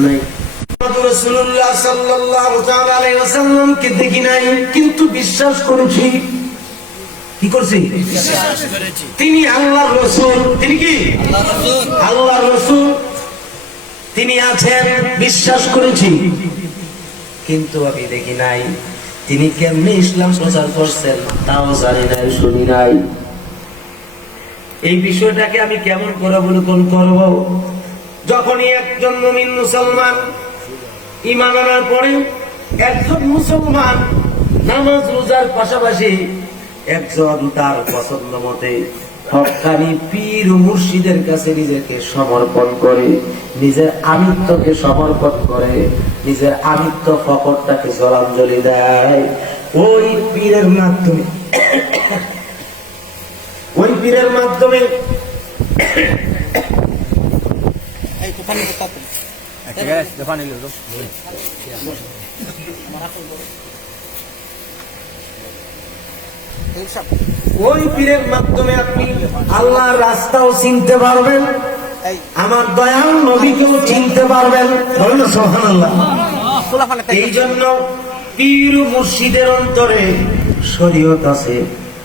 নাই। রাসূলুল্লাহ সাল্লাল্লাহু তাআলা আলাইহি ওয়াসাল্লামকে দেখি নাই, কিন্তু বিশ্বাস করেছি। কি করছি? বিশ্বাস করেছি তিনি আল্লাহর রাসূল। তিনি কি আল্লাহর রাসূল, তিনি আছেন, বিশ্বাস করেছি। কিন্তু আমি দেখি নাই তিনি কেমনে ইসলাম প্রচার করছেন, তাও জানি নাই, শুনি নাই। এই বিষয়টাকে আমি কেমন করে অবলোকন করব? যখনই একজন মুমিন মুসলমান ঈমান আনার পরে, একজন মুসলমান নামাজ রোজার পাশাপাশি একজন তার পছন্দ মতে হক্কানি পীর ও মুর্শিদের কাছে নিজেকে সমর্পণ করে, নিজের আমিত্বকে সমর্পণ করে, নিজের আমিত্ব ফকরটাকে জলাঞ্জলি দেয়, ওই পীরের মাধ্যমে ওই পীরের মাধ্যমে আপনি আল্লাহর রাস্তাও চিনতে পারবেন, আমার দয়াল নবীকেও চিনতে পারবেন। সুবহানাল্লাহ। এই জন্য পীর মুর্শিদের অন্তরে শরীয়ত আছে,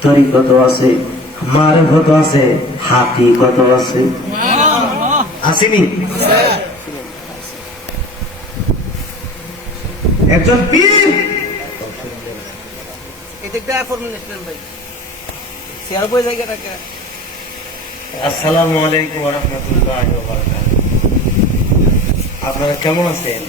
তরিকত আছে, মারিফত আছে, হাকিকত আছে। আসেনি? একজন পীর আসসালামু আলাইকুম ওয়া রাহমাতুল্লাহি ওয়া বারাকাতুহু। আপনারা কেমন আছেন?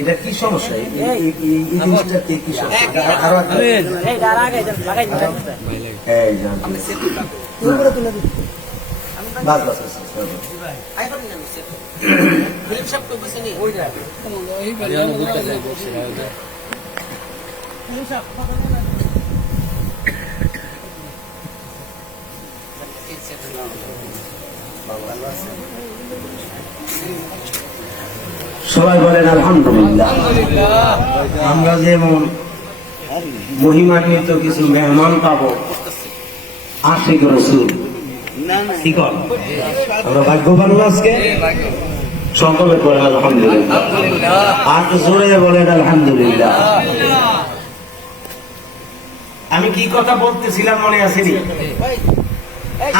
এটা কি সমস্যা? কি সবাই বলেন আলহামদুলিল্লাহ। আমরা যেমন মহিমান্বিত কিছু মেহমান পাবো, আশিক রাসূল, কি কর আমরা ভাগ্যবান আজকে। সকলে বলেন আলহামদুলিল্লাহ, আর জোরে বলেন আলহামদুলিল্লাহ। আমি কি কথা বলতেছিলাম মনে আসেনি?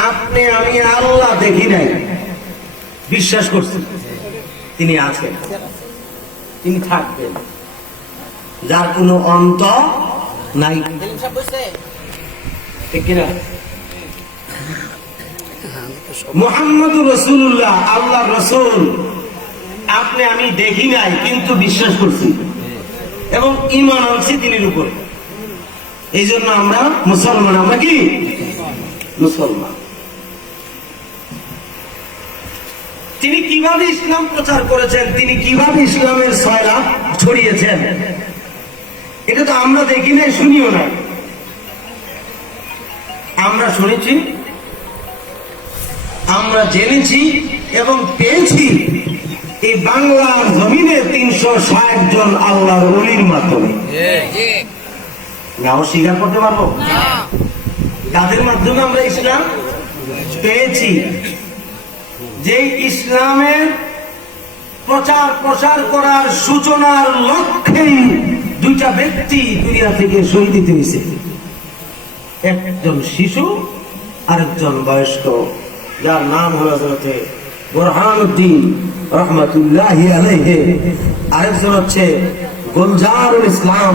আপনি আমি আল্লাহ দেখি নাই, বিশ্বাস করছি তিনি আছেন, তিনি থাকবেন, যার কোনো অন্ত নাই। ঠিক কিনা? মুহাম্মদুর রাসূলুল্লাহ আল্লাহর রাসূল, আপনি আমি দেখি নাই, কিন্তু বিশ্বাস করছি এবং ঈমান আনছি তিনির উপরে। এই জন্য আমরা মুসলমান। আমরা কি মুসলমান? তিনি কিভাবে ইসলাম প্রচার করেছেন, তিনি কিভাবে ইসলামের ছয়লাভ ছড়িয়েছেন, এটা তো আমরা দেখি নাই, শুনিও না। আমরা শুনেছি, আমরা জেনেছি এবং পেয়েছি এই বাংলার জমিনে ৩৬০ জন আল্লাহর ওলির মাধ্যমে। নাও স্বীকার করতে পারবো কাদের মাধ্যমে আমরা ইসলাম পেয়েছি। যে ইসলামের প্রচার প্রসার করার সূচনার লক্ষ্যেই দুইটা ব্যক্তি দুনিয়া থেকে শহীদ হয়েছে, একজন শিশু আরেকজন বয়স্ক, যার নাম হলো হযরত বুরহানুদ্দিন রহমাতুল্লাহি আলাইহি, আরেকজন হচ্ছে গুলজারুল ইসলাম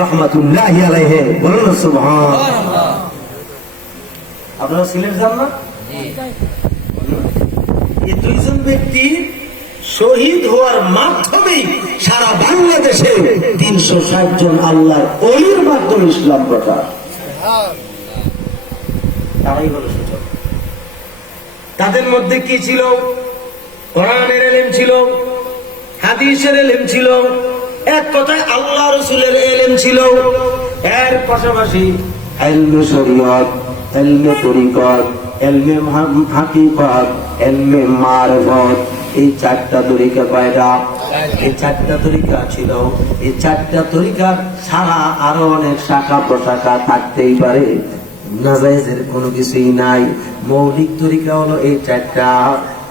রহমাতুল্লাহি আলাইহি। বলুন সুবহানাল্লাহ। আপনারা সিলেট যান না? এই দুইজন ব্যক্তি শহীদ হওয়ার মাধ্যমে সারা বাংলাদেশে 360 জন আল্লাহর ওলির মাধ্যমে ইসলাম প্রচার। তারাই হলো সূচক। তাদের মধ্যে কি ছিল? কোরআনের ইলম ছিল, হাদিসের ইলম ছিল, এক কথায় আল্লাহ রাসূলের ইলম ছিল। এর পাশাপাশি ইলমে শরীয়ত, ইলমে তরিকত, ইলমে হাকিকত, ইলমে মারিফত, এই 4টা তরিকা কয়টা? এই 4টা তরিকা ছিল। এই 4টা তরিকা ছাড়া আরো অনেক শাখা প্রশাখা থাকতেই পারে, নাজায়েজের কোনো কিছুই নাই। মৌলিক তরিকা হলো এই 4টা।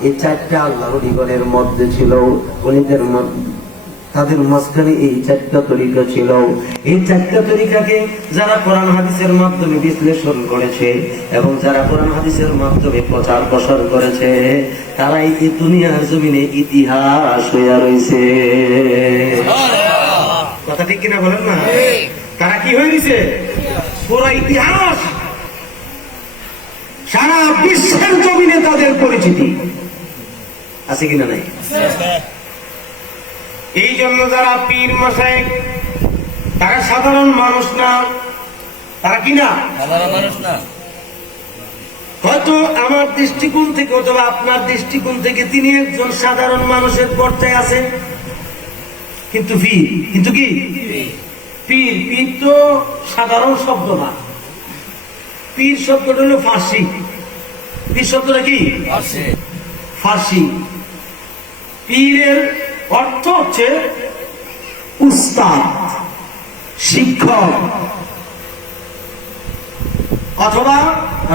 এই 4টা আল্লাহর ওলিগণের মধ্যে ছিল, ওলিদের তাদের মাঝখানে এই 4টা তরিকা ছিল। এই 4টা তরিকাকে যারা কোরআন হাদিসের মাধ্যমে বিশ্লেষণ করেছে এবং যারা কোরআন হাদিসের মাধ্যমে প্রচার প্রসার করেছে, তারাই এই দুনিয়ার জমিনে ইতিহাস হয়ে রয়েছে। কথা ঠিক কিনা বলেন না? তারা কি হয়ে গেছে? পুরো ইতিহাস, সারা বিশ্বের জমিনে তাদের পরিচিতি আছে কিনা নাই? এই জন্য যারা পীর মাশায়েখ, তারা সাধারণ মানুষ না। তারা কি না? সাধারণ মানুষ না। হয়তো আমার দৃষ্টিকোণ থেকে অথবা আপনার দৃষ্টিকোণ থেকে তিনি একজন সাধারণ মানুষের পর্যায়ে আছেন, কিন্তু পীর, কিন্তু কি পীর? পীর তো সাধারণ শব্দ না। পীর শব্দটা হলো ফার্সি। পীর শব্দটা কি? ফার্সি। পীরের অর্থ হচ্ছে উস্তাদ, শিক্ষক, অথবা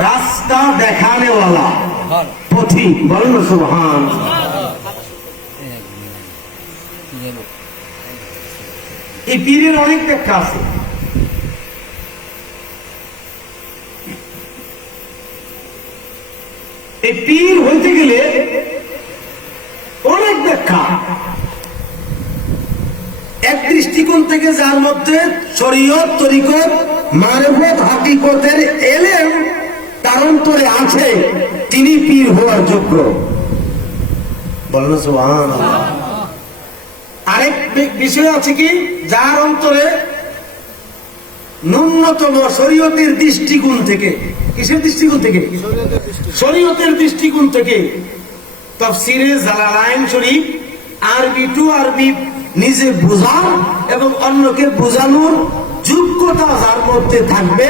রাস্তা দেখানেওয়ালা, পথিক। বলুন সুবহানাল্লাহ। এই পীরের অনেক ব্যাখ্যা আছে। এই পীর হইতে গেলে অনেক ব্যাখ্যা। এক দৃষ্টিকোণ থেকে যার মধ্যে শরীয়ত, তরিকত, মারিফত, হাকিকতের ইলম তার অন্তরে আছে, তিনি পীর হওয়ার যোগ্য। বলেন সুবহানাল্লাহ। আরেক বিষয় আছে কি? যার অন্তরে ন্যূনতম শরীয়তের দৃষ্টিকোণ থেকে, কিসের দৃষ্টিকোণ থেকে? শরীয়তের দৃষ্টিকোণ থেকে তাফসীরে জালালাইন শরীফ আরবি টু আরবি নিজে বোঝা এবং অন্যকে বোঝানোর যোগ্যতা যার মধ্যে থাকবে,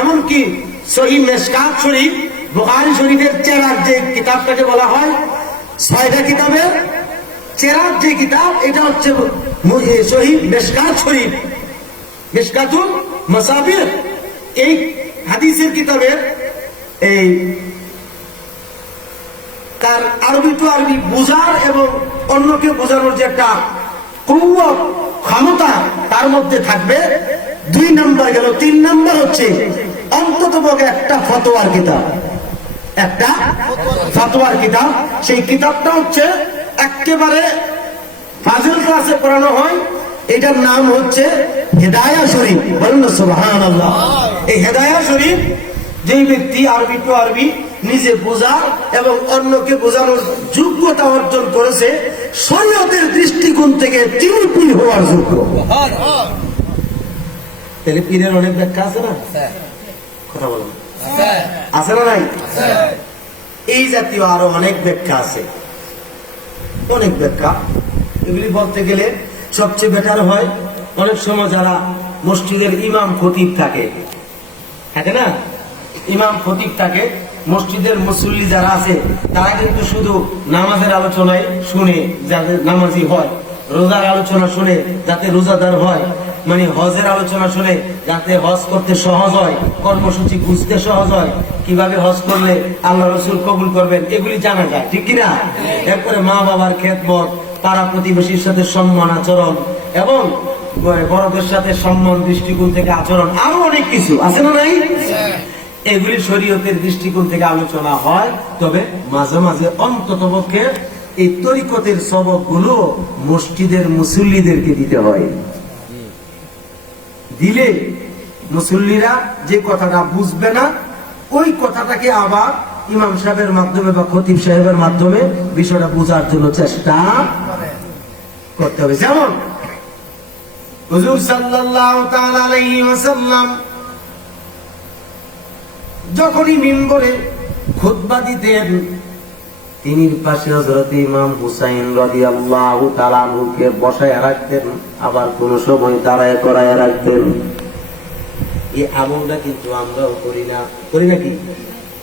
এমনকি সহিহ মিশকাত শরীফ, বুখারী শরীফের চেরাগ যে কিতাবটাকে বলা হয়, 6টা কিতাবের চেরাগ যে কিতাব, এটা হচ্ছে সহিহ মিশকাত শরীফ, মিশকাতুল মাসাবিহ। এই হাদিসের কিতাবের এই তার আরবি টু আরবি বোঝার এবং অন্যকে বোঝানোর যে একটা কুওয়াত, ক্ষমতা তার মধ্যে থাকবে। 2 নাম্বার গেল। 3 নাম্বার হচ্ছে অন্ততপক্ষে একটা ফতোয়ার কিতাব, একটা ফতোয়ার কিতাব। সেই কিতাবটা হচ্ছে একেবারে ফাজিল ক্লাসে পড়ানো হয়। এটার নাম হচ্ছে হেদায়া শরীফ। বলুন সুবহানাল্লাহ। এই হেদায়া শরীফ যেই ব্যক্তি আরবি টু আরবি নিজে বোঝা এবং অন্যকে বোঝানোর যোগ্যতা অর্জন করেছে, শরীয়তের দৃষ্টিকোণ থেকে তিনি পীর হওয়ার যোগ্য। তাহলে পীরের অনেক ব্যাখ্যা আছে না? কথা বলুন, আছে না নাই? এই জাতীয় আরো অনেক ব্যাখ্যা আছে, অনেক ব্যাখ্যা। এগুলি বলতে গেলে সবচেয়ে বেটার হয়, অনেক সময় যারা মসজিদের ইমাম খতিব থাকে না, ইমাম খতিব থাকে, মসজিদের মুসল্লি যারা আছে তারা কিন্তু শুধু নামাজের আলোচনায় শুনে যাতে নামাজি হয়, রোজার আলোচনা শুনে যাতে রোজাদার হয়, মানে হজের আলোচনা শুনে যাতে হজ করতে সহজ হয়, কর্মসূচি বুঝতে সহজ হয়, কিভাবে হজ করলে আল্লাহ রসুল কবুল করবেন, এগুলি জানা যায়, ঠিক কিনা? এরপরে মা বাবার খেদমত, পাড়া প্রতিবেশীর সাথে সম্মান আচরণ এবং বড়দের সাথে সম্মান দৃষ্টিকোণ থেকে আচরণ, আরো অনেক কিছু আছে না নাই? এগুলি শরীয়তের দৃষ্টিকোণ থেকে আলোচনা হয়, তবে মাঝে মাঝে অন্ততপক্ষে এই তরিকতের সবক গুলো মসজিদের মুসল্লিদেরকে দিতে হয়। দিলে মুসল্লিরা যে কথাটা বুঝবে না, ওই কথাটাকে আবার ইমাম সাহেবের মাধ্যমে বা খতিব সাহেবের মাধ্যমে বিষয়টা বোঝার জন্য চেষ্টা করতে হবে। যেমন হুজুর সাল্লাল্লাহু তাআলা আলাইহি ওয়াসাল্লাম যখনই মিম্বরে খুতবা দিতেন, তিনি পাশে হযরত ইমাম হুসাইন রাদিয়াল্লাহু তাআলা আনহুকে বসায় রাখতেন, আবার কোন সময় দাঁড়ায় করায় রাখতেন। এই আমলটা কিন্তু আমরাও করি না, করি নাকি?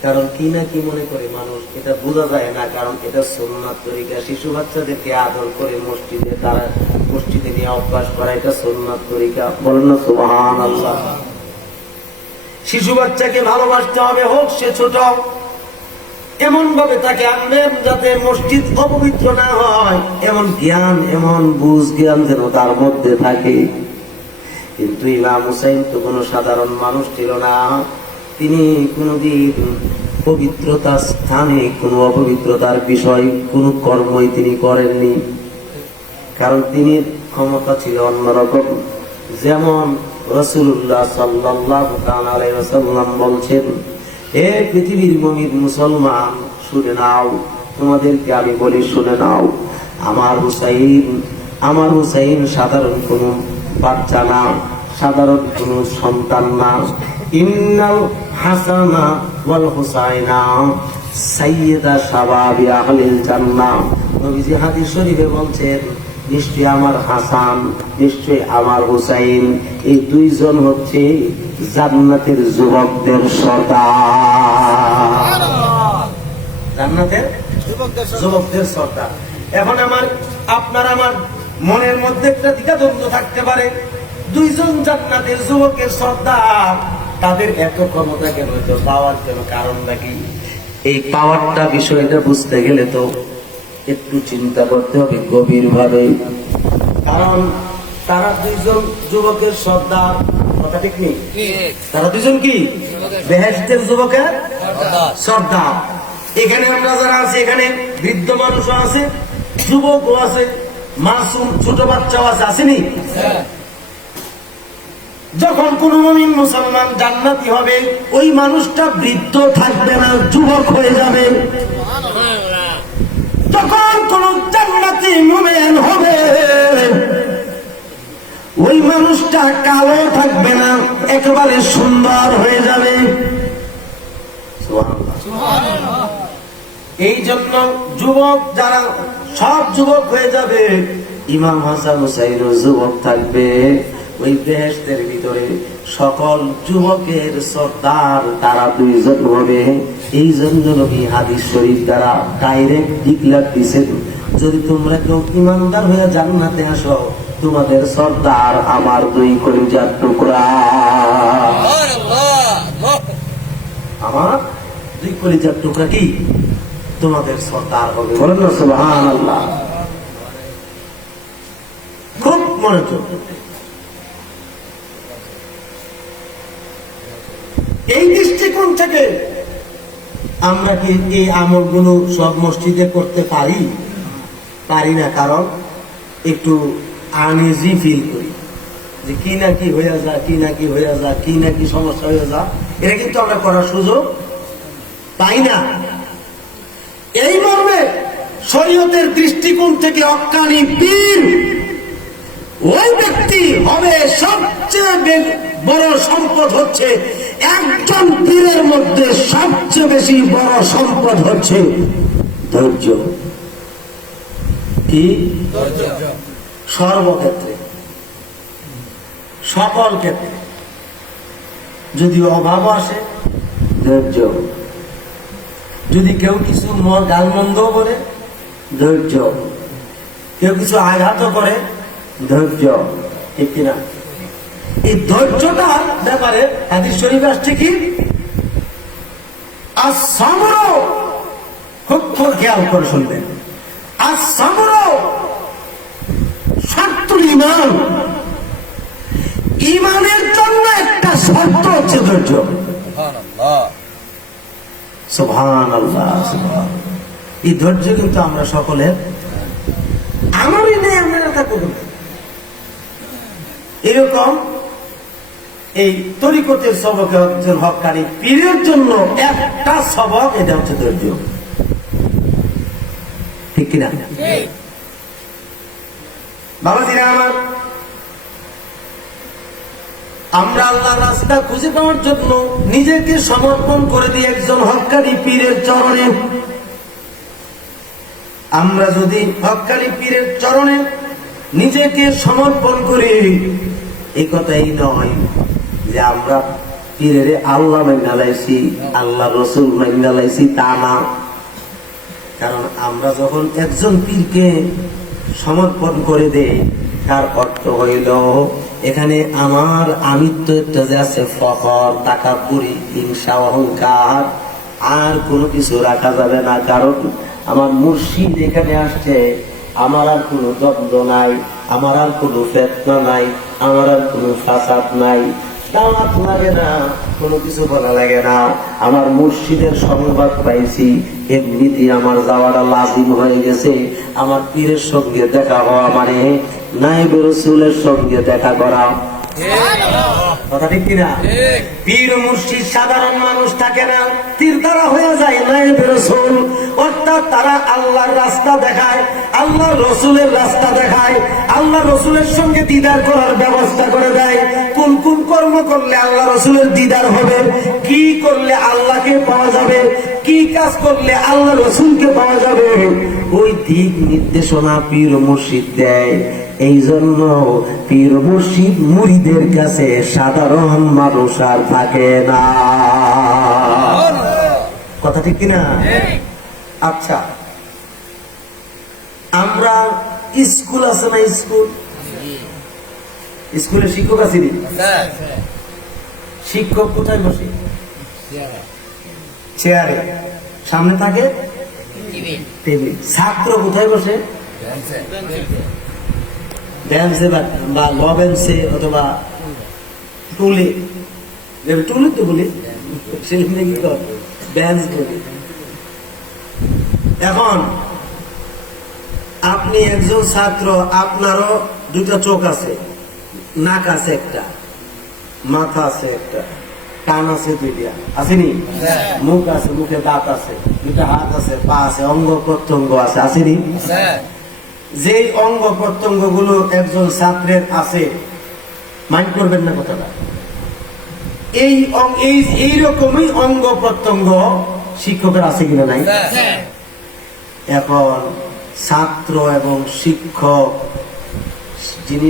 কারণ কি না কি মনে করে মানুষ, এটা বোঝা যায় না, কারণ এটা সুন্নাত তরিকা। শিশু বাচ্চাদেরকে আদর করে মসজিদে তারা মসজিদে নিয়ে অভ্যাস করা, এটা সুন্নাত তরিকা। বলেন না সুবহানাল্লাহ। শিশু বাচ্চাকে ভালোবাসতে হবে, হোক সে ছোট, এমন ভাবে তাকে আনবেন যাতে মসজিদ অপবিত্র না হয়, এমন জ্ঞান, এমন বুঝ জ্ঞান যেন তার মধ্যে থাকে। কিন্তু ইমাম হুসাইন তো কোনো সাধারণ মানুষ ছিল না। তিনি কোনদিন পবিত্রতার স্থানে কোনো অপবিত্রতার বিষয় কোনো কর্মই তিনি করেননি, কারণ তিনি ক্ষমতা ছিল অন্যরকম। যেমন রাসূলুল্লাহ সাল্লাল্লাহু আলাইহি ওয়াসাল্লাম বলছেন, হে পৃথিবীর মুমিন মুসলমান, শুনে নাও, তোমাদেরকে আমি বলি শুনে নাও, আমার হুসাইন সাধারণ কোন বাচ্চা না, সাধারণ কোন সন্তান না। ইন্নাল হাসানা ওয়াল হুসাইনা সাইয়্যিদা শাবাবি আহলিল জান্নাহ। নবীজি হাদিস শরীফে বলছেন, নিশ্চয়ই আমার হাসান, নিশ্চয়ই আমার হুসাইন, এই দুইজন হচ্ছে জান্নাতের যুবকদের সর্দার, জান্নাতের যুবকদের সর্দার। এখন আপনার আমার মনের মধ্যে একটা দ্বিধাদ্বন্দ্ব থাকতে পারে, দুইজন জান্নাতের যুবকের সর্দার, তাদের এত ক্ষমতা কেন, তো পাওয়ার কেন, কারণটা কি? এই পাওয়ারটা বিষয়টা বুঝতে গেলে তো একটু চিন্তা করতে হবে গভীর ভাবে। কারণ তারা দুইজন যুবকের সর্দার, কথা ঠিক নেই? তারা দুইজন কি বেহেশতের যুবকের সর্দার। এখানে আমরা যারা আছি, এখানে বৃদ্ধ মানুষও আছে, যুবকও আছে, মাসুম ছোট বাচ্চাও আছে, আসেনি? যখন কোন মুমিন মুসলমান জান্নাতি হবে, ওই মানুষটা বৃদ্ধ থাকবে না, যুবক হয়ে যাবে। যখন কোন জান্নাতি মুমিন হবে, ওই মানুষটা কালো থাকবে না, একেবারে সুন্দর হয়ে যাবে। এই জন্য যুবক যারা, সব যুবক হয়ে যাবে। ইমাম হাসান হুসাইনও যুবক থাকবে। ওই বেহেশতের ভিতরে সকল যুবকের সর্দার তারা দুইজন হবে। এই জন্য নবী হাদিস শরীফ দ্বারা ডাইরেক্ট ডিক্লেয়ার দিয়েছেন, যদি তোমরা কেউ ইমানদার হয়ে জান্নাতে আসো, তোমাদের সর্দার আমার দুই কলিজার টুকরা, আমার দুই কলিজার টুকরা কি তোমাদের সর্দার হবে। বলেন না সুবহানাল্লাহ। খুব মনোযোগ। এই দৃষ্টিকোণ থেকে আমরা কি এই আমলগুলো সব মসজিদে করতে পারি? পারি না, কারণ একটু আনইজি ফিল করি, যে কি না কি হয়ে যা, কি না কি হয়ে যা, কি না কি সমস্যা হয়ে যা, এটা কিন্তু আমরা করার সুযোগ পাই না। এই মর্মে শরীয়তের দৃষ্টিকোণ থেকে অক্কানি পীর ওই ব্যক্তি হবে, সবচেয়ে বড় সম্পদ হচ্ছে, একজন পীরের মধ্যে সবচেয়ে বেশি বড় সম্পদ হচ্ছে ধৈর্য। কি? সর্বক্ষেত্রে, সকল ক্ষেত্রে। যদি অভাব আসে, ধৈর্য। যদি কেউ কিছু গালমন্দ বলে, ধৈর্য। কেউ কিছু আঘাত করে, ধৈর্য। ঠিক কিনা? এই ধৈর্যটার ব্যাপারে হাদিস শরীফে আসছে কি, as-sabr, খুব খেয়াল করে শুনবেন, as-sabr শারতুল ঈমান, ঈমানের জন্য একটা শর্ত হচ্ছে ধৈর্য। সুবহানাল্লাহ। সুবহানাল্লাহ, সুবহানাল্লাহ। এই ধৈর্য কিন্তু আমরা সকলের, আমারই নেই, আপনারা থাকুন। এরকম এই তরিকতের সবক একজন হক্কানি পীরের জন্য একটা সবক, এটা হচ্ছে ধৈর্য। ঠিক কিনা বাবাজিরা আমার? আমরা আল্লাহর রাস্তা খুঁজে পাওয়ার জন্য নিজেকে সমর্পণ করে দিই একজন হক্কানি পীরের চরণে। আমরা যদি হক্কানি পীরের চরণে নিজেকে সমর্পণ করি, এই কথাই নয় যে আমরা পীরের আল্লাহ মাইনা লাইছি, আল্লাহ রসুল মাইনা লাইছি, তা না। কারণ আমরা যখন একজন পীরকে সমর্পণ করে দেই, তার অর্থ হইল এখানে আমার আমিত্ব যে আছে, ফখর, তাকাব্বুরি, হিংসা, অহংকার, আর কোনো কিছু রাখা যাবে না। কারণ আমার মুর্শিদ এখানে আসছে, আমার আর কোনো দ্বন্দ্ব নাই, আমার আর কোনো ফিতনা নাই, আমার আর কোনো ফাসাদ নাই, দাওয়াত লাগে না, কোনো কিছু বলা লাগে না। আমার মুর্শিদের সংবাদ পাইছি, এমনিতেই আমার যাওয়াটা লাজিম হয়ে গেছে। আমার পীরের সঙ্গে দেখা হওয়া মানে নায়েবে রাসূলের সঙ্গে দেখা করা। কথা ঠিক কিনা? পীর মুর্শিদ সাধারণ মানুষ থাকে না, তীর দ্বারা হয়ে যায় নায়েবে রাসূল। অর্থাৎ তারা আল্লাহর রাস্তা দেখায়, আল্লাহর রসুলের রাস্তা দেখায়, আল্লাহ রসুলের সঙ্গে দিদার করার ব্যবস্থা করে দেয়। কোন কোন কর্ম করলে আল্লাহ রসুলের দিদার হবে, কি করলে আল্লাহকে পাওয়া যাবে, কি কাজ করলে আল্লাহ রসুলকে পাওয়া যাবে, ওই দিক নির্দেশনা পীর মুর্শিদ দেয়। এই জন্য পীর মুর্শিদ মুরিদের কাছে সাধারণ মানুষ আর থাকে না। কথা ঠিক কিনা? আচ্ছা, আমরা স্কুল আছে না, স্কুল, স্কুলে শিক্ষক আছে, শিক্ষক কোথায় বসে? চেয়ারে, সামনে থাকে টেবিল। ছাত্র কোথায় বসে? বেঞ্চে বা ল বেঞ্চে অথবা টুলে। টুলে তো বলি, সেখানে কি বেঞ্চ বলি। এখন আপনি একজন ছাত্র, আপনারও দুটা চোখ আছে, নাক আছে একটা, মাথা আছে একটা, কান আছে দুইটা, আসেনি? মুখ আছে, মুখে দাঁত আছে, দুটা হাত আছে, পা আছে, অঙ্গ প্রত্যঙ্গ আছে, আসেনি? যে অঙ্গ প্রত্যঙ্গ গুলো একজন ছাত্রের আছে, মাইন্ড করবেন না কথাটা, এইরকমই অঙ্গ প্রত্যঙ্গ শিক্ষকের আছে কিনা নাই? এখন ছাত্র এবং শিক্ষক, যিনি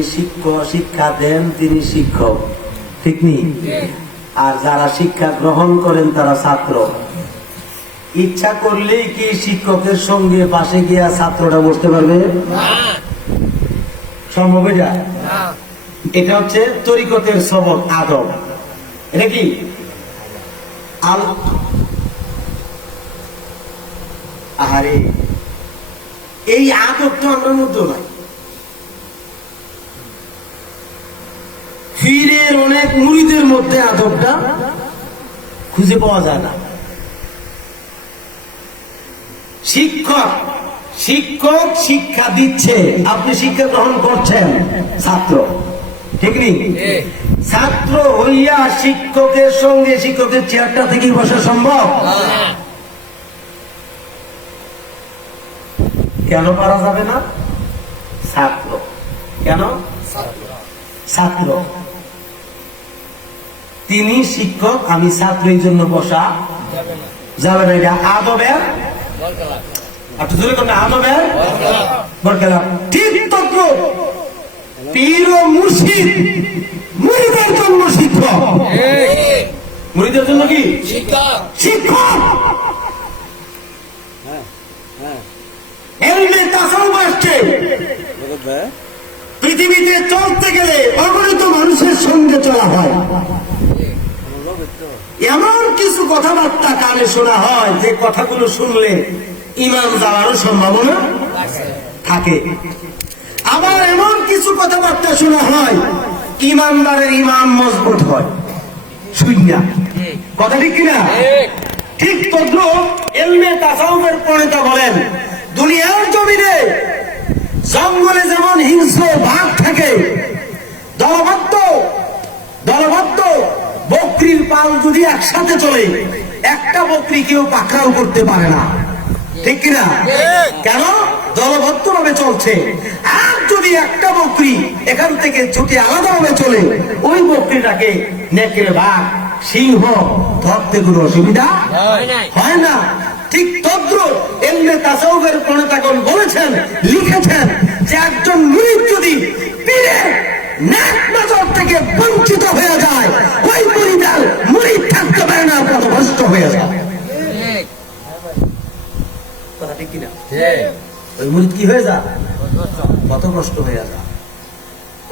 শিক্ষা দেন তিনি শিক্ষক, ঠিক নেই? আর যারা শিক্ষা গ্রহণ করেন তারা ছাত্র। ইচ্ছা করলেই কি শিক্ষকের সঙ্গে পাশে গিয়া ছাত্রটা বসতে পারবে? সম্ভব এটা? এটা হচ্ছে তরিকতের সবক, আদব। এটা কি আহারে, এই আদব তো আমার মধ্যে নাই। পীরের অনেক মুরিদের মধ্যে আদবটা খুঁজে পাওয়া যায় না। শিক্ষক শিক্ষা দিচ্ছে, আপনি শিক্ষা গ্রহণ করছেন, ছাত্র, ঠিক নেই? ছাত্র হইয়া শিক্ষকের সঙ্গে শিক্ষকের চেয়ারটা থেকে বসা সম্ভব? কেন পারা যাবে না? ছাত্র। কেন? ছাত্র। তিনি শিক্ষক, আমি ছাত্র, এই জন্য বসা যাবে না। এটা আদবের, একটু জোরে করুন, আদবের বরকরার। ঠিক তত্ত্ব পীর ও মুর্শিদ মুরিদের জন্য শিক্ষক, মুরিদের জন্য কি শিক্ষক। এমনি তাসাউফ আসছে, পৃথিবীতে চলতে গেলে অগণিত মানুষের সঙ্গে চলা হয়, এমন কিছু কথাবার্তা কানে শোনা হয় যে কথাগুলো শুনলে ইমান যাওয়ারও সম্ভাবনা থাকে। আবার এমন কিছু কথাবার্তা শোনা হয় ইমানদারের ইমান মজবুত হয়। শুনিয়া কথা ঠিক কিনা? ঠিক তদ্রুপ ইলমে তাসাউফের প্রণেতা বলেন, দুনিয়ার জমিনে জঙ্গলে যেমন হিংস্র বাঘ থাকে, দলবদ্ধ বকরির পাল যদি একসাথে চলে, একটা বকরি কেউ পাকড়াও করতে পারে না, ঠিক কিনা? কেন? দলবদ্ধ ভাবে চলছে। আর যদি একটা বকরি এখান থেকে ছুটে আলাদা ভাবে চলে, ওই বকরিটাকে নেকড়ে, বাঘ, সিংহ ধরতে কোনো অসুবিধা হয় না। ঠিক তদ্রুপ ইলমে তাসাউফের প্রণেতাগণ বলেছেন, লিখেছেন যে একজন মুরিদ যদি পীরের নেক নজর থেকে বঞ্চিত হয়ে যায়, ওই মুরিদার মুরিদ থাকতে পারে না, পথভ্রষ্ট হয়ে যায়। কথা ঠিক কিনা? ওই মুরিদ কি হয়ে যায়? পথভ্রষ্ট হয়ে যায়।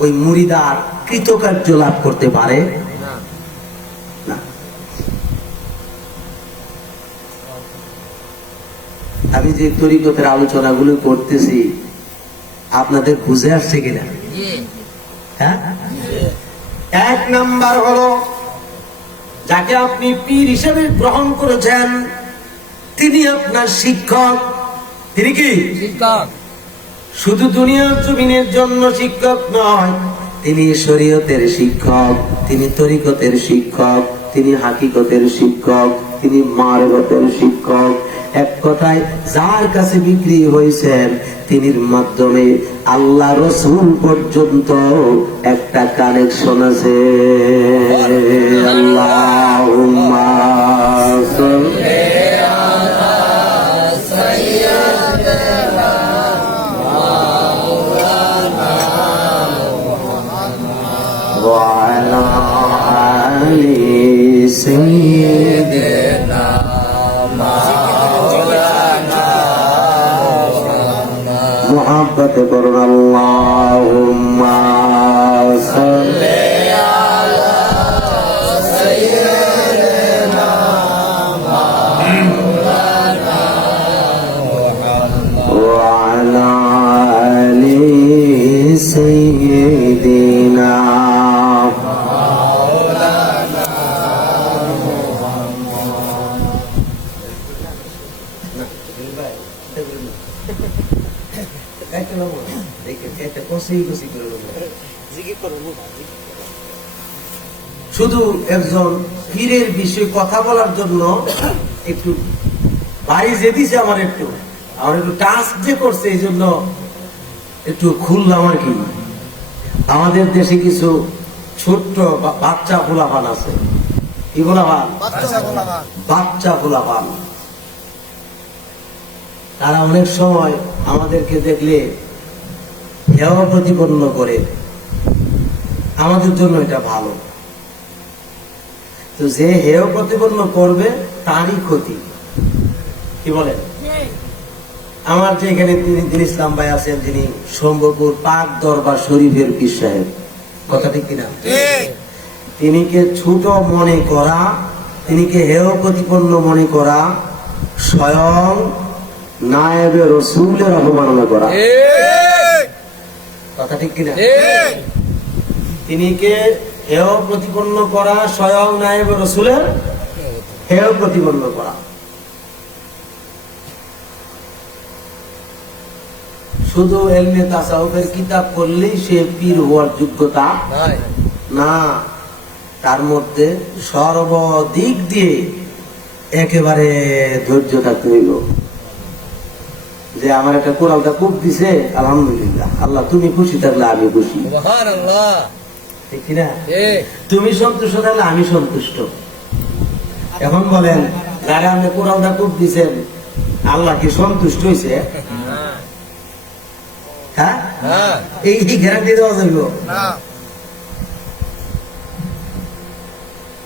ওই মুরিদার কৃতকার্য লাভ করতে পারে না। আমি যে তরিকতের আলোচনাগুলো করতেছি, আপনাদের বুঝে আসছে কিনা? হ্যাঁ, এক নাম্বার হলো, যাকে আপনি পীর হিসেবে গ্রহণ করেছেন, তিনি আপনার শিক্ষক। তিনি কি শিক্ষক? শুধু দুনিয়ার জমিনের জন্য শিক্ষক নয়, তিনি শরীয়তের শিক্ষক, তিনি তরিকতের শিক্ষক, তিনি হাকিকতের শিক্ষক, তিনি মারফতের শিক্ষক। এক কথায় যার কাছে বিক্রি হয়েছেন, তিনির মাধ্যমে আল্লাহ রসুল পর্যন্ত একটা কানেকশন আছে। আল্লাহুম্মা সাল্লি আলা সাইয়্যিদিনা মাওলানা মুহাম্মদ ওয়া আলা আলি সাইয়্যিদিনা মোহাব্বত করুন। আল্লাহুম্মা সাল্লি আলা সাইয়্যিদিনা মাওলানা মুহাম্মদ ওয়া আলা আলি সাইয়্যিদিনা মাওলানা শুধু একজন পীরের বিষয়ে কথা বলার জন্য একটু বাড়ি যেতেছে, আমার একটু টাস্ক যে করছে, এই জন্য একটু খুললাম আর কি। আমাদের দেশে কিছু ছোট্ট বাচ্চা ফুলাপান আছে। কি ফুলাপান? বাচ্চা ফুলাপান। তারা অনেক সময় আমাদেরকে দেখলে হেয় প্রতিপন্ন করে। আমাদের জন্য এটা ভালো। তো যে হেয় প্রতিপন্ন করবে তারই ক্ষতি। কি বলেন? আমার যে এখানে তিনি ইসলাম ভাই আছেন, যিনি সম্ভবপুর পাক দরবার শরীফের পীর সাহেব, কথা ঠিক কিনা? তিনিকে ছোট মনে করা, তিনিকে হেয় প্রতিপন্ন মনে করা, স্বয়ং নায়েবে রসুলের অবমাননা করা। কথা ঠিক কিনা? তিনিকে হেয় প্রতিপন্ন করা, স্বয়ং নায়েবে রসুলের হেয় প্রতিপন্ন করা। শুধু ইলমে তাসাউফের কিতাব পড়লেই সে পীর হওয়ার যোগ্যতা না। তার মধ্যে সর্বদিক দিয়ে একেবারে ধৈর্য থাকতে হইল। যে আমার একটা কোরআনটা খুব দিছে, আলহামদুলিল্লাহ, আল্লাহ তুমি খুশি থাকলে আমি খুশি, ঠিক কিনা? তুমি সন্তুষ্ট থাকলে আমি সন্তুষ্ট। এখন বলেন, যারা আপনি কোরআনটা খুব দিছেন, আল্লাহ কি সন্তুষ্ট হয়েছে? হ্যাঁ, এই গ্যারান্টি দেওয়া যাইব?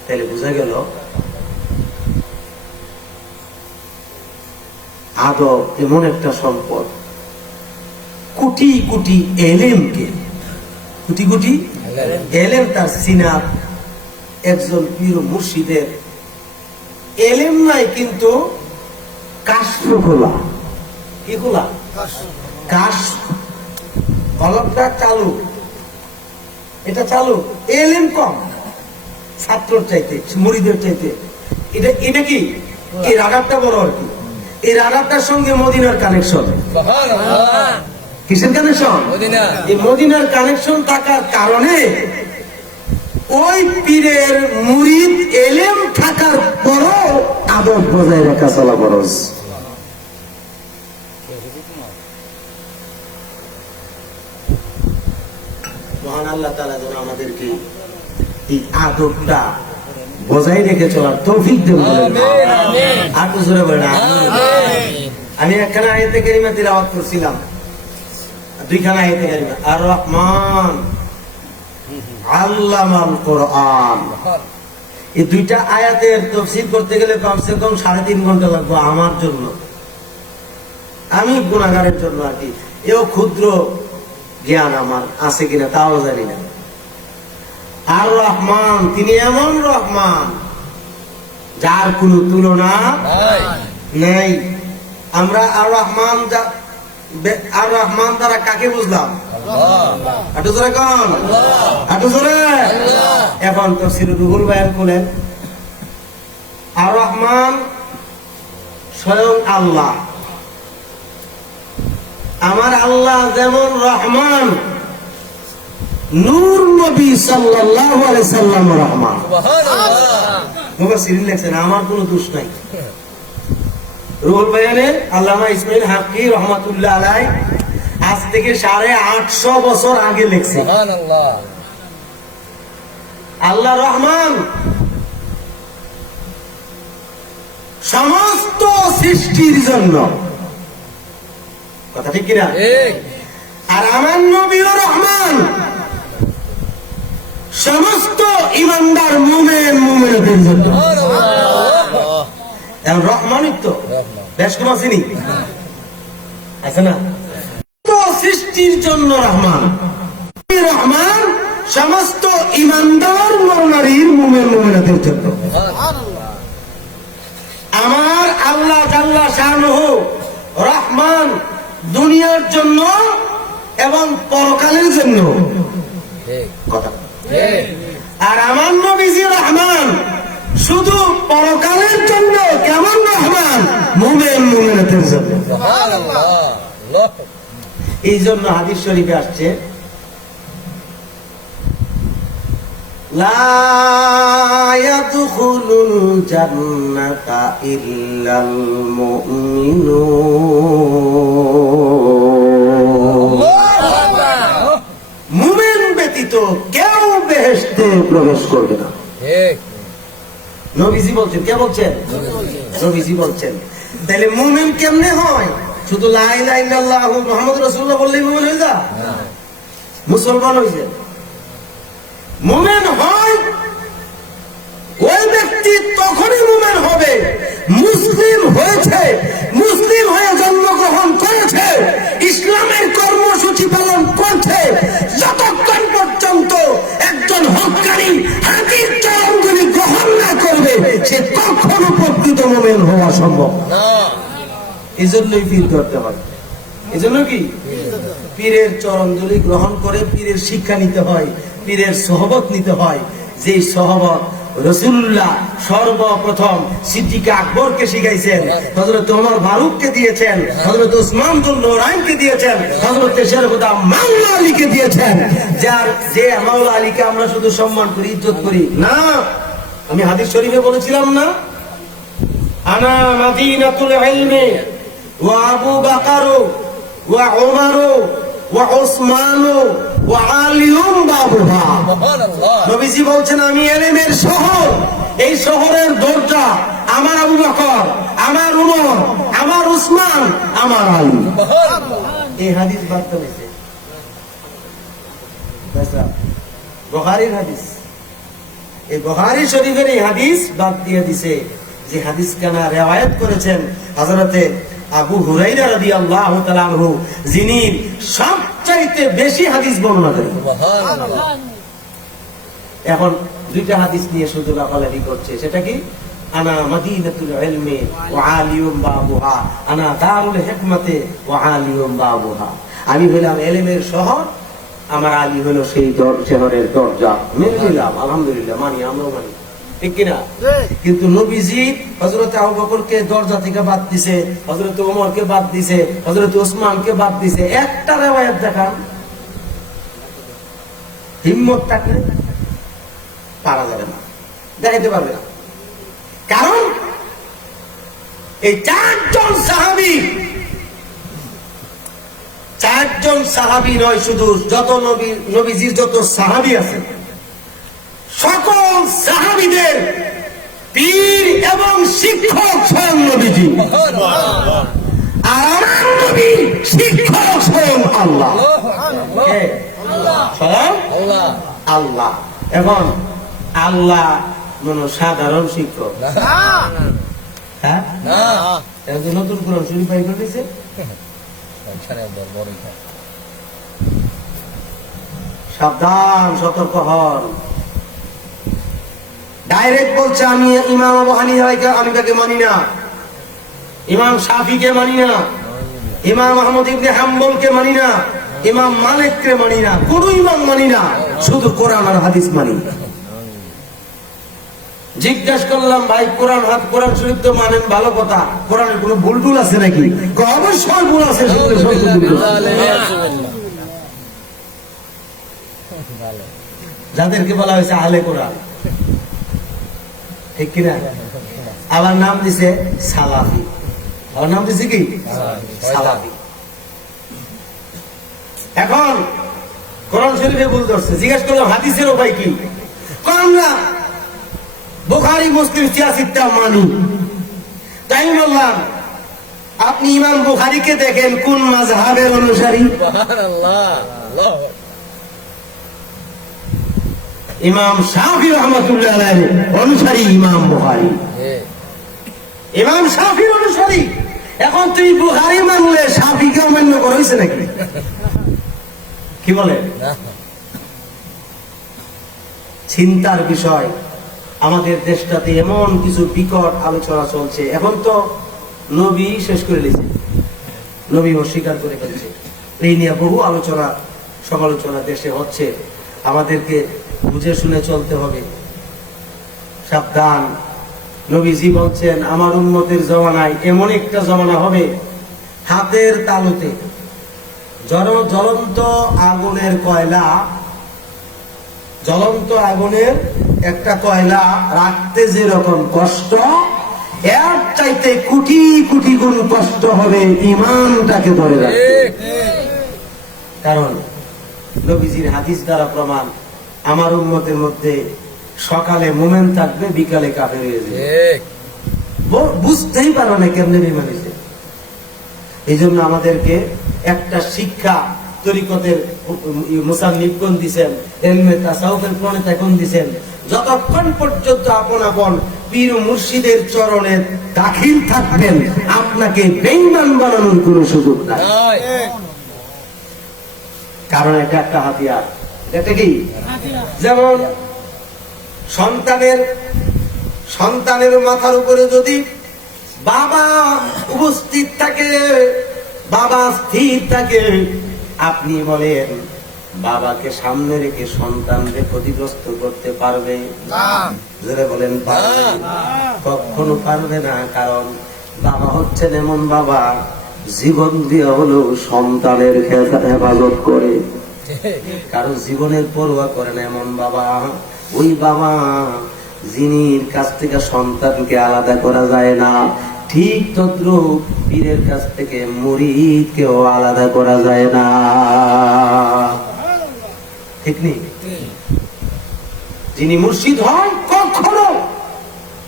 তাহলে বোঝা গেল আদব এমন একটা সম্পদ, কোটি কোটি এলেমকে, কোটি কোটি এলেম তার সিনার একজন পীর মুর্শিদের এলেম নাই, কিন্তু কাশফ খোলা। কি খোলা? কাশফ। কলমটা চালু, এটা চালু, এলেম কম ছাত্রর চাইতে, মুরিদের চাইতে। এটা কি এই রাডারটা বড় আর কি। এই রাডারটার সঙ্গে মদিনার কানেকশন। কিসের কানেকশন? এই মদিনার কানেকশন থাকার কারণে ওই পীরের মুরিদ এলেম থাকার পরও আদব বজায় রাখা চলা ফরজ। মহান আল্লাহ তাআলা যেন আমাদেরকে এই আদবটা বজায় রেখে চলার তৌফিক দেন। আর তো জোরে বলেন আমিন। আমি একখানা আয়াতে কারিমা তিলাওয়াত করছিলাম, দুইখানা আয়াতে কারিমা। আর রহমান আল্লামাল কোরআন, এই দুইটা আয়াতের তাফসীর করতে গেলে কমসে কম 3.5 ঘন্টা লাগবে আমার জন্য, আমি গুনাহগারের জন্য আর কি। এও ক্ষুদ্র জ্ঞান আমার আছে কিনা তাও জানি না। আর রহমান, তিনি এমন রহমান যার কোনো তুলনা নেই। আমরা আর রহমান আর রহমান দ্বারা কাকে বুঝলাম? হাঁটু জোরে কন, হাঁটু জোরে। এখন তাফসীর রুহুল বায়ান করলেন আর রহমান স্বয়ং আল্লাহ। আমার আল্লাহ যেমন রহমান, নূর নবী সাল্লাল্লাহু আলাইহি সাল্লাম রহমান। মুফাসসিরিন লিখছেন আমার কোনো দোষ নাই। রুহুল বায়ানে আল্লামা ইসমাইল হাক্কি রহমাতুল্লাহ আলাইহি আজ থেকে 850 বছর আগে লিখছে। সুবহানাল্লাহ। আল্লাহ রহমান সমস্ত সৃষ্টির জন্য, কথা ঠিক কিনা? আর আমার নবীও রহমান সমস্ত ইমানদার মুমিন মুমিনাতের জন্য। রহমানিত্ব বেশ কম আসেনি, আছে না? তো সৃষ্টির জন্য রহমান, রহমান সমস্ত ইমানদার নরনারীর মুমিন মুমিনাতের জন্য। আমার আল্লাহ জাল্লা শানুহু রহমান দুনিয়ার জন্য এবং পরকালের জন্য। কথা। আর আমার নবীজি রহমান শুধু পরকালের জন্য। কেমন রহমান? মুমিন মুমিনাতের জন্য। এই জন্য হাদিস শরীফে আসছে লা ইয়াদখুলুল জান্নাতা ইল্লাল মুমিনুন। মুমিন ব্যতীত কেউ বেহেশতে প্রবেশ করবে না। ঠিক। নবীজি বলছেন। কে বলছেন? নবীজি বলছেন। তাহলে মুমিন কেমনে হয়? শুধু লা ইলাহা ইল্লাল্লাহু মুহাম্মাদুর রাসূলুল্লাহ বললেই মুমিন হয়ে যায়? মুসলমান হয়েছে। মুমিন হয় ওই ব্যক্তি তখনই মুমিন হবে মুসলিম হয়েছে, মুসলিম হয়ে জন্মগ্রহণ করেছে, ইসলামের কর্মসূচি পালন করছে। যতক্ষণ পর্যন্ত একজন হক্কানি হাদিস চরণগুলি গ্রহণ না করবে সে কখনো প্রকৃত মুমিন হওয়া সম্ভব না। এই জন্যই পীর ধরতে হয়। এই জন্য কি পীরের চরণগুলি গ্রহণ করে পীরের শিক্ষা নিতে হয়, পীরের সোহবত নিতে হয়। যে সোহবত রাসূলুল্লাহ সর্বপ্রথম সিদ্দিক আকবরকে শিখাইছেন, হযরত ওমর ফারুককে দিয়েছেন, হযরত উসমান বিন নূরাইনকে দিয়েছেন, হযরত শেরখুদা মাওলা আলীকে দিয়েছেন। যে মাওলা আলীকে আমরা শুধু সম্মান করি, ইজ্জত করি না। আমি হাদিস শরীফে বলেছিলাম না, আনা মাদিনাতুল ইলমি ওয়া আবু বকর ওয়া উমর ওয়া উসমান ওয়া আলীউম বাবুহা। সুবহানাল্লাহ। নবীজি বলছেন আমি ইলমের শহর, এই শহরের দরজা আমার আবু বকর, আমার উমর, আমার উসমান, আমার আলী। সুবহানাল্লাহ। এই হাদিস বার্তা হয়েছে বুখারীর হাদিস। এই বুখারী শরীফের এই হাদিস বাদ দিয়ে দিছে যে হাদিস কানা রিওয়ায়াত করেছেন হযরতে আবু হুরায়রা রাদিয়াল্লাহু তাআলা আনহু, যিনি সবচাইতে বেশি হাদিস বর্ণনা করেন। সুবহানাল্লাহ। এখন দুইটা হাদিস নিয়ে শুধু লাফালাফি করছে। সেটা কি? আনা মাদিনাতুল ইলমি ওয়া আলিউম বাবুহা, আনা দারুল হিকমাতে ওয়া আলিউম বাবুহা। আমি হলাম ইলমের শহর, আমার আলী হলো সেই শহরের দরজা। মেনে নিলাম, আলহামদুলিল্লাহ, মানি, আমরাও মানি। ঠিক কিনা? কিন্তু নবীজি হযরত আবু বকরকে দরজা থেকে বাদ দিছে, হযরত ওমরকে বাদ দিছে, হযরত ওসমানকে বাদ দিছে। একটা রিওয়ায়াত দেখান, হিম্মত থাকলে পারা যাবে না, দেখাইতে পারবে না। কারণ এই চারজন সাহাবী নয়, শুধু যত নবীজির যত সাহাবী আছে সকল সাহাবীদের পীর এবং শিক্ষক স্বয়ং নবীজি, আর আমার নবীর শিক্ষক স্বয়ং আল্লাহ, স্বয়ং আল্লাহ। এখন আল্লাহ কোন সাধারণ শিক্ষক? হ্যাঁ, নতুন কোরআন শরীফ পাই করেছে। সাবধান, সতর্ক হন। ডাইরেক্ট বলছে আমি ইমাম আবু হানিফাকে আমি তাকে মানি না, ইমাম শাফিকে মানি না, ইমাম আহমদ ইবনে হাম্বলকে মানি না, ইমাম মালিককে মানি না, কোন ইমাম মানি না, শুধু কোরআন আর হাদিস মানি। জিজ্ঞাসা করলাম, ভাই কোরআন শরীফ তো মানেন, ভালো কথা, কোরআনের কোনো ভুল টুল আছে নাকি? অবশ্যই ভুল আছে। যাদেরকে বলা হয়েছে আহলে কোরআন, ঠিক কিনা? আবার নাম দিছে সালাফি, আবার নাম দিছে কি সালাফি। এখন কোরআন শরীফে ভুল ধরছে, জিজ্ঞাসা করলাম হাদিসের উপায় কি? আমরা বুখারী মুসলিম সিয়াসিতটা মানি। তাই বললাম আপনি ইমাম বুখারীকে দেখেন কোন মাযহাবের অনুসারী? ইমাম শাফি রাহমাতুল্লাহ আলাইহি অনুসারী ইমাম বুখারী, ইমাম শাফির অনুসারী। এখন তুই বুখারী মানলে শাফিকে অমান্য করা হয়েছে নাকি? কি বলে? চিন্তার বিষয়। আমাদের দেশটাতে এমন কিছু বিকট আলোচনা চলছে। এখন তো নবী শেষ করে দিয়েছে, নবী অস্বীকার করে ফেলছে। এই নিয়ে বহু আলোচনা সমালোচনা দেশে হচ্ছে। আমাদেরকে বুঝে শুনে চলতে হবে। সাবধান। নবীজি বলছেন আমার উম্মতের জমানায় এমন একটা জমানা হবে, হাতের তালুতে জ্বলন্ত আগুনের কয়লা, জ্বলন্ত আগুনের একটা কয়লা রাখতে যেরকম কষ্ট, এর চাইতে কোটি কোটি গুণ কষ্ট হবে ইমানটাকে ধরে রাখতে। কারণ নবীজির হাদিস দ্বারা প্রমাণ, আমার উম্মতের মধ্যে সকালে মুমিন থাকবে, বিকালে কাফের হয়ে যাবে। বুঝতেই পারো না কেমনে বেঈমান হয়েছে। এই জন্য আমাদেরকে একটা শিক্ষা তরিকতের মুসান্নিফগণ দিয়েছেন, ইলমে তাসাউফের প্রণেতাগণ দিয়েছেন, যতক্ষণ পর্যন্ত আপন আপন পীর মুর্শিদের চরণে দাখিল থাকবেন আপনাকে বেঈমান বানানোর কোনো সুযোগ নাই। কারণ এটা একটা হাতিয়ার। এটা কি? যেমন সন্তানের মাথার উপরে যদি বাবা উপস্থিত থাকে, বাবা স্থির থাকে, আপনি বলেন বাবাকে সামনে রেখে সন্তানকে ক্ষতিগ্রস্ত করতে পারবে না? বলেন পারবে? কখনো পারবে না। কারণ বাবা হচ্ছেন এমন বাবা, জীবন দিয়ে হলেও সন্তানের হেফাজত করে, কারণ জীবনের পরোয়া করে না এমন বাবা। ওই বাবা যিনির কাছ থেকে সন্তানকে আলাদা করা যায় না, ঠিক তদ্রুপ পীরের কাছ থেকে মুরিদকেও আলাদা করা যায় না। ঠিক নেই? যিনি মুর্শিদ হন কখনো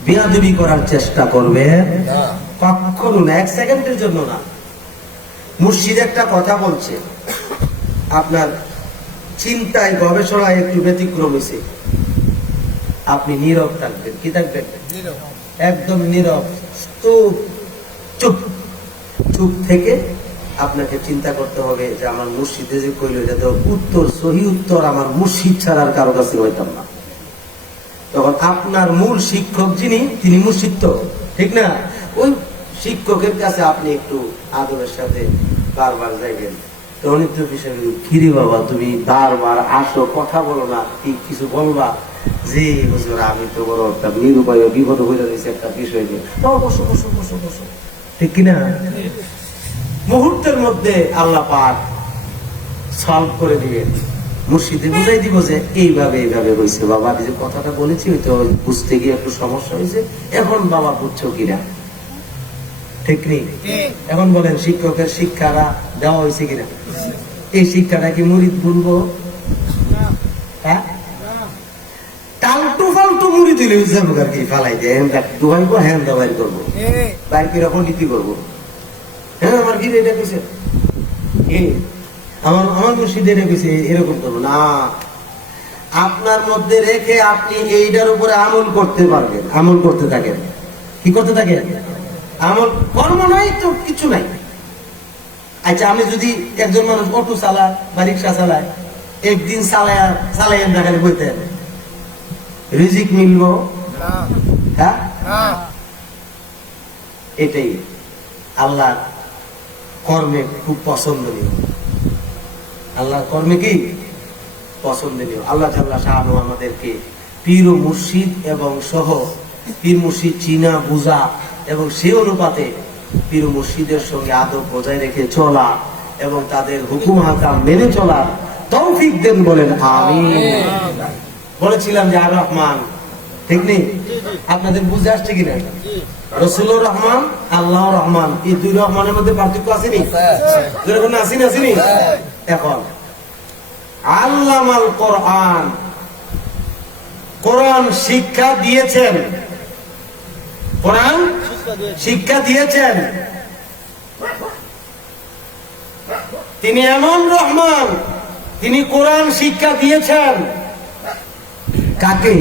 বেয়াদবি করার চেষ্টা করবে কখনো না, এক সেকেন্ডের জন্য না। মুর্শিদ একটা কথা বলছে, আপনার চিন্তায় গবেষণায় একটু ব্যতিক্রম হয়েছে, আপনি নীরব থাকবেন। কি থাকবেন? একদম নীরব, চুপ চুপ থেকে আপনাকে চিন্তা করতে হবে যে আমার মুর্শিদে যে কইল এটা তো উত্তর, সহি উত্তর আমার মুর্শিদ ছাড়ার কারো কাছে হইতাম না। তখন আপনার মূল শিক্ষক যিনি, তিনি মুর্শিদ তো, ঠিক না? ওই শিক্ষকের কাছে আপনি একটু আদরের সাথে বারবার যাইবেন, অনিত্য বিষয় কিরে বাবা তুমি বারবার আসো, কথা বলো না, কি কিছু বলবা? যে হুজুর আমি তো বড় একটা নিরুপায় বিপদ হয়ে গেছে একটা বিষয় নিয়ে। তো বসো বসো বসো বসো, ঠিক কিনা? মুহূর্তের মধ্যে আল্লাহ পাক সলভ করে দিবেন। মুর্শিদে বুঝাই দিব যে এইভাবে এইভাবে হয়েছে বাবা, যে কথাটা বলেছি হয়তো বুঝতে গিয়ে একটু সমস্যা হয়েছে, এখন বাবা বুঝছো কিনা? ঠিক নেই? এখন বলেন শিক্ষকের শিক্ষাটা দেওয়া হয়েছে কিনা? এই শিক্ষাটা কি মুরিদ ভুলবো? হ্যাঁ, টালটু ফালতু মুরিদ দিলে আর কি ফালাই দিয়ে দুহাইবো, হ্যাঁ দাবাই করবো, বাইর কিরকম নীতি করবো। হ্যাঁ আমার কি এটা কেছে আমার মুর্শিদ এটা কেছে এরকম করবো না। আপনার মধ্যে রেখে আপনি এইটার উপরে আমল করতে পারবেন, আমল করতে থাকেন। কি করতে থাকেন? আমল। কর্ম নাই তো কিছু নাই। আচ্ছা আমি যদি একজন মানুষ অটো চালায় বা রিক্সা চালায়, একদিন চালাই দেখালে বইতে রিজিক মিলবো? হ্যাঁ, এটাই আল্লাহ কর্মে খুব পছন্দনীয়। আল্লাহর কর্মে কি পছন্দনীয়? আল্লাহ তাআলা শাহানু আমাদেরকে পীর ও মুর্শিদ এবং সহ পীর মুর্শিদ চিনা বুঝা এবং সে অনুপাতে পীর ও মুর্শিদের সঙ্গে আদব বজায় রেখে চলা এবং তাদের হুকুম হাকাম মেনে চলার তৌফিক দেন, বলেন আমিন। বলেছিলাম যে আর রহমান, ঠিক নেই? আপনাদের বুঝে আসছে কিনা? রসুলুর রহমান, আল্লাহ রহমান, এই দুই রহমানের মধ্যে পার্থক্য আসেনি? আসেনি? এখন আল্লামাল কোরআন, কোরআন শিক্ষা দিয়েছেন, কোরআন শিক্ষা দিয়েছেন। তিনি এমন রহমান, তিনি কোরআন শিক্ষা দিয়েছেন। কাকে?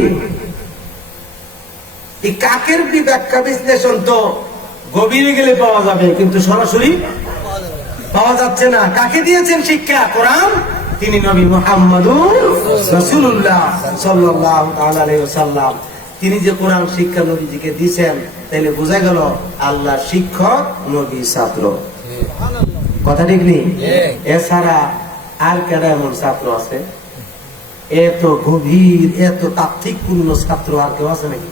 এই কাকের ব্যাখ্যা বিশ্লেষণ তো গভীরে গেলে পাওয়া যাবে, কিন্তু সরাসরি পাওয়া যাচ্ছে না। কাকে দিয়েছেন শিক্ষা? কোরআন। তিনি নবী মুহাম্মদুর রাসূলুল্লাহ সাল্লাল্লাহু তাআলা আলাইহি ওয়াসাল্লাম। তিনি যে কোরআন শিক্ষা নবীজিকে দিয়েছেন, তাহলে বোঝা গেল আল্লাহ শিক্ষক, নবী ছাত্র। কথা ঠিক নেই? এছাড়া আর কেডা এমন ছাত্র আছে? এত গভীর, এত তাত্ত্বিকপূর্ণ ছাত্র আর কেউ আছে নাকি?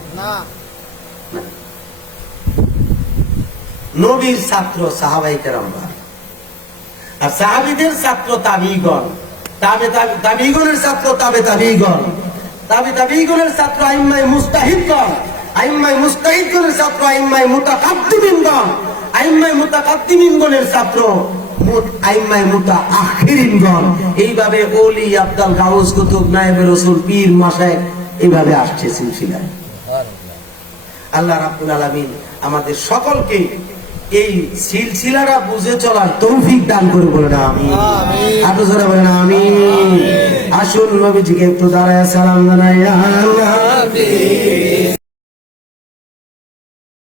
নবীর ছাত্র সাহাবায়ে কেরামরা, আর সাহাবীদের ছাত্র তাবিঈগণ, তাবিঈগণের ছাত্র তাবিঈগণ, তাবিঈগণের ছাত্র আইম্মায়ে মুজতাহিদগণ, আইম্মায়ে মুজতাহিদগণের ছাত্র আইম্মায়ে মুতাকাদ্দিমিনগণ, আইম্মায়ে মুতাকাদ্দিমিনগণের ছাত্র আইম্মায়ে মুতাআখিরিনগণ। এইভাবে ওলি, আবদাল, গাউস, কুতুব, নায়েবে রাসূল, পীর, মাশায়েখ এইভাবে আসছে সিলসিলায়। আল্লাহ রাব্বুল আলামিন আমাদের সকলকে এই সিলসিলাটা বুঝে চলার তৌফিক দান করে, বলেন আমিন। আরো জোরে বলেন আমিন। আসুন নবীজিকে একটু দাঁড়ায় সালাম জানাই।